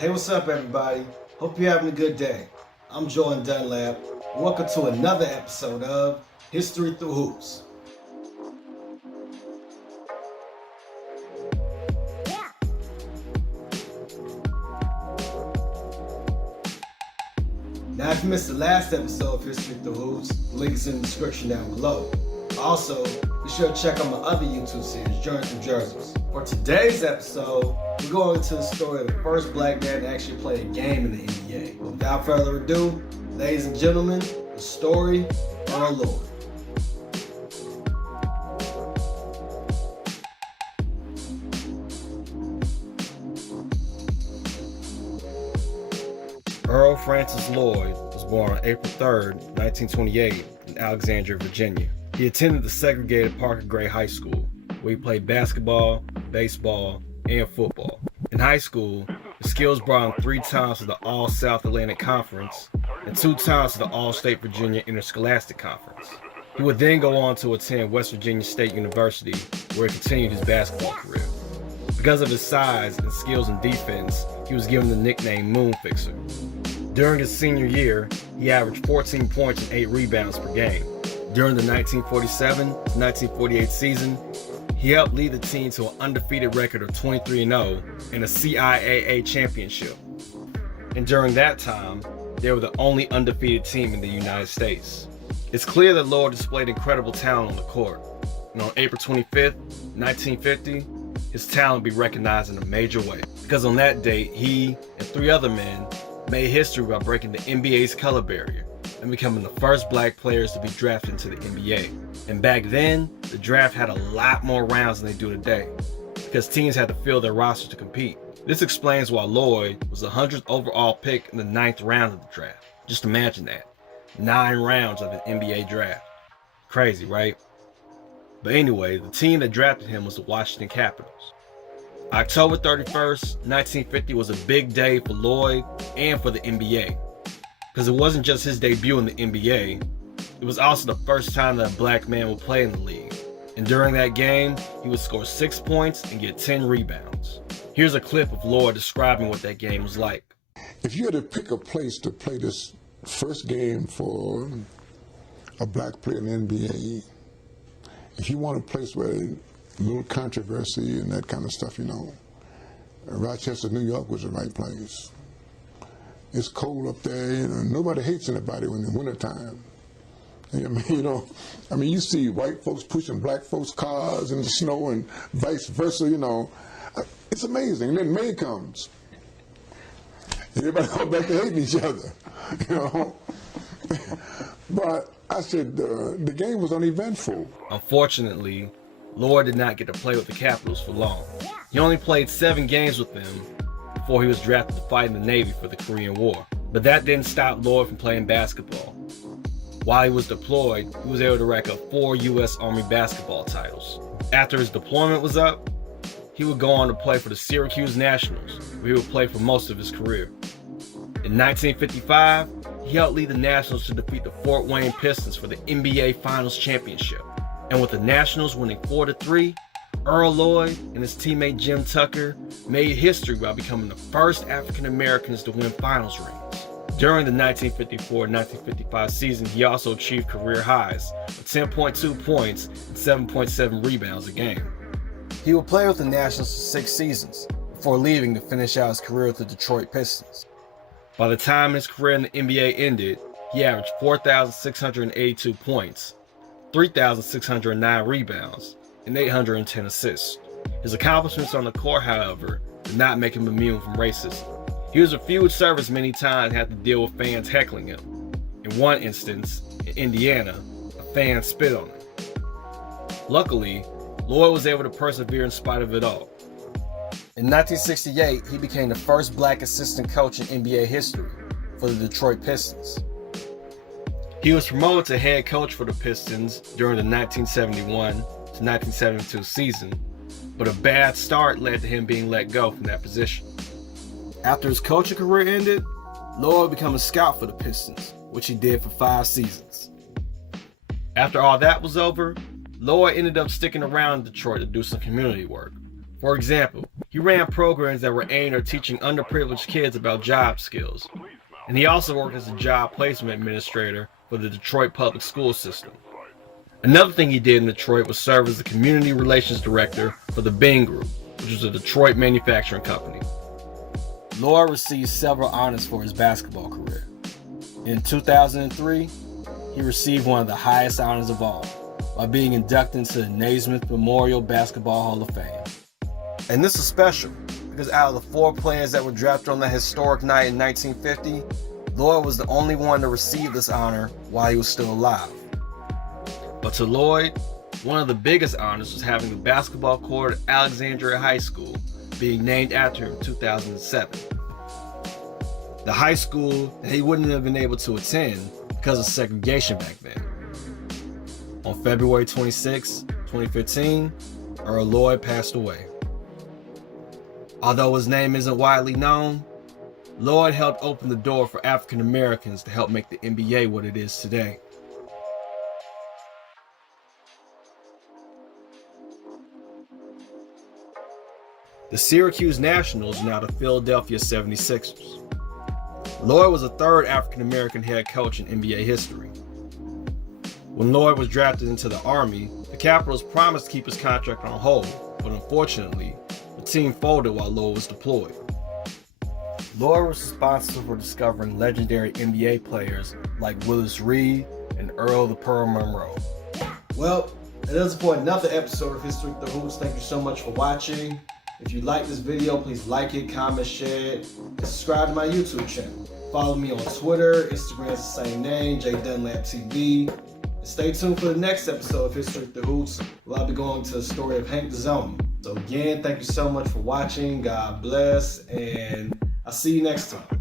Hey, what's up, everybody? Hope you're having a good day. I'm Jordan Dunlap. Welcome to another episode of History Through Hoops. Now, if you missed the last episode of History Through Hoops, the link is in the description down below. Also, be sure to check out my other YouTube series, Journey Through Jerseys. For today's episode, we're going into the story of the first black man to actually play a game in the NBA. But without further ado, ladies and gentlemen, the story of Earl Lloyd. Earl Francis Lloyd was born on April 3rd, 1928 in Alexandria, Virginia. He attended the segregated Parker Gray High School, where he played basketball, baseball, and football. In high school, his skills brought him 3 times to the All-South Atlantic Conference and 2 times to the All-State Virginia Interscholastic Conference. He would then go on to attend West Virginia State University, where he continued his basketball career. Because of his size and skills in defense, he was given the nickname Moon Fixer. During his senior year, he averaged 14 points and 8 rebounds per game. During the 1947-1948 season, he helped lead the team to an undefeated record of 23-0 and a CIAA championship. And during that time, they were the only undefeated team in the United States. It's clear that Lloyd displayed incredible talent on the court. And on April 25th, 1950, his talent would be recognized in a major way. Because on that date, he and 3 other men made history by breaking the NBA's color barrier and becoming the first black players to be drafted into the NBA. And back then, the draft had a lot more rounds than they do today, because teams had to fill their rosters to compete. This explains why Lloyd was the 100th overall pick in the 9th round of the draft. Just imagine that. 9 rounds of an NBA draft. Crazy, right? But anyway, the team that drafted him was the Washington Capitals. October 31st, 1950 was a big day for Lloyd and for the NBA. Because it wasn't just his debut in the NBA, it was also the first time that a black man would play in the league. And during that game, he would score 6 points and get 10 rebounds. Here's a clip of Lloyd describing what that game was like. If you had to pick a place to play this first game for a black player in the NBA, if you want a place where a little controversy and that kind of stuff, Rochester, New York was the right place. It's cold up there, nobody hates anybody in the wintertime. You see white folks pushing black folks' cars in the snow and vice versa, It's amazing. And then May comes. Everybody go back to hating each other, But I said the game was uneventful. Unfortunately, Lloyd did not get to play with the Capitals for long. He only played 7 games with them before he was drafted to fight in the Navy for the Korean War. But that didn't stop Lloyd from playing basketball. While he was deployed, he was able to rack up 4 U.S. Army basketball titles. After his deployment was up, he would go on to play for the Syracuse Nationals, where he would play for most of his career. In 1955, he helped lead the Nationals to defeat the Fort Wayne Pistons for the NBA Finals Championship. And with the Nationals winning 4-3, Earl Lloyd and his teammate Jim Tucker made history by becoming the first African Americans to win finals rings. During the 1954-1955 season, he also achieved career highs with 10.2 points and 7.7 rebounds a game. He would play with the Nationals for 6 seasons before leaving to finish out his career with the Detroit Pistons. By the time his career in the NBA ended, he averaged 4,682 points, 3,609 rebounds, and 810 assists. His accomplishments on the court, however, did not make him immune from racism. He was refused service many times and had to deal with fans heckling him. In one instance, in Indiana, a fan spit on him. Luckily, Lloyd was able to persevere in spite of it all. In 1968, he became the first black assistant coach in NBA history for the Detroit Pistons. He was promoted to head coach for the Pistons during the 1971 to 1972 season, but a bad start led to him being let go from that position. After his coaching career ended, Lloyd would become a scout for the Pistons, which he did for 5 seasons. After all that was over, Lloyd ended up sticking around in Detroit to do some community work. For example, He ran programs that were aimed at teaching underprivileged kids about job skills, and he also worked as a job placement administrator for the Detroit public school system. Another thing he did in Detroit was serve as the community relations director for the Bing Group, which was a Detroit manufacturing company. Lloyd received several honors for his basketball career. In 2003, he received one of the highest honors of all, by being inducted into the Naismith Memorial Basketball Hall of Fame. And this is special, because out of the 4 players that were drafted on that historic night in 1950, Lloyd was the only one to receive this honor while he was still alive. But to Lloyd, one of the biggest honors was having the basketball court at Alexandria High School being named after him in 2007. The high school that he wouldn't have been able to attend because of segregation back then. On February 26, 2015, Earl Lloyd passed away. Although his name isn't widely known, Lloyd helped open the door for African Americans to help make the NBA what it is today. The Syracuse Nationals are now the Philadelphia 76ers. Lloyd was the 3rd African American head coach in NBA history. When Lloyd was drafted into the Army, the Capitals promised to keep his contract on hold, but unfortunately, the team folded while Lloyd was deployed. Lloyd was responsible for discovering legendary NBA players like Willis Reed and Earl the Pearl Monroe. Well, that does it for another episode of History with the Hoops. Thank you so much for watching. If you like this video, please like it, comment, share it, and subscribe to my YouTube channel. Follow me on Twitter, Instagram is the same name, J Dunlap TV. And stay tuned for the next episode of History with the Hoops, where I'll be going to the story of Hank Dzoni. So again, thank you so much for watching. God bless, and I'll see you next time.